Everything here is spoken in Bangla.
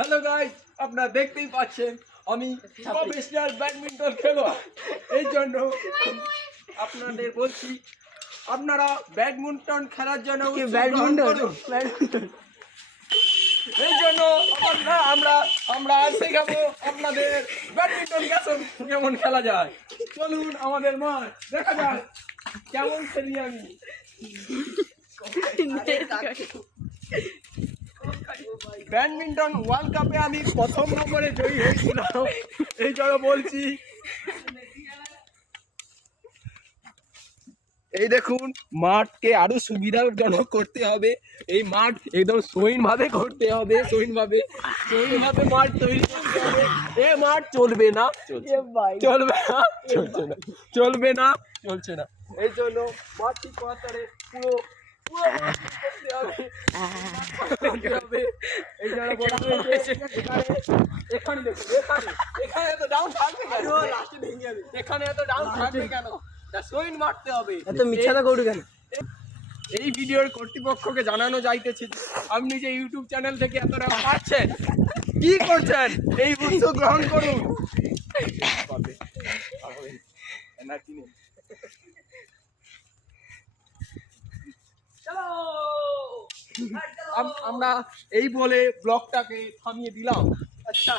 হ্যালো গাইস, আপনারা দেখতেই পাচ্ছেন আমি প্রফেশনাল ব্যাডমিন্টন খেলোয়াড়। এই জন্য আপনাদের বলছি আপনারা ব্যাডমিন্টন খেলার জন্য এই জন্য আমরা শেখাবো আপনাদের ব্যাডমিন্টন কেমন খেলা যায়। চলুন আমাদের মাঠ দেখা যায় কেমন খেলি আমি। ব্যাডমিন্টন ওয়ার্ল্ড কাপে আমি প্রথম নম্বরে জয়ী হয়েছিলাম। এই জন্য বলছি, এই দেখুন মাঠকে আরো সুবিধাজনক করতে হবে। এই মাঠ একদম সইন ভাবে করতে হবে, সইন ভাবে মাঠ তৈরি করতে হবে। এ মাঠ চলবে না, চলবে না, চলছে না। এই জন্য মাঠ ঠিক করতে পুরো এখানে এত ডাউন থাকবে কেন? সইন মারতে হবে। এত মিথ্যাটা করু কেন? এই ভিডিওর কর্তৃপক্ষকে জানানো যাইতেছে আপনি যে ইউটিউব চ্যানেল থেকে এতটা পাচ্ছেন, কি করছেন? এই বুঝতে গ্রহণ করুন। আমরা এই বলে ব্লগটাকে থামিয়ে দিলাম। আচ্ছা,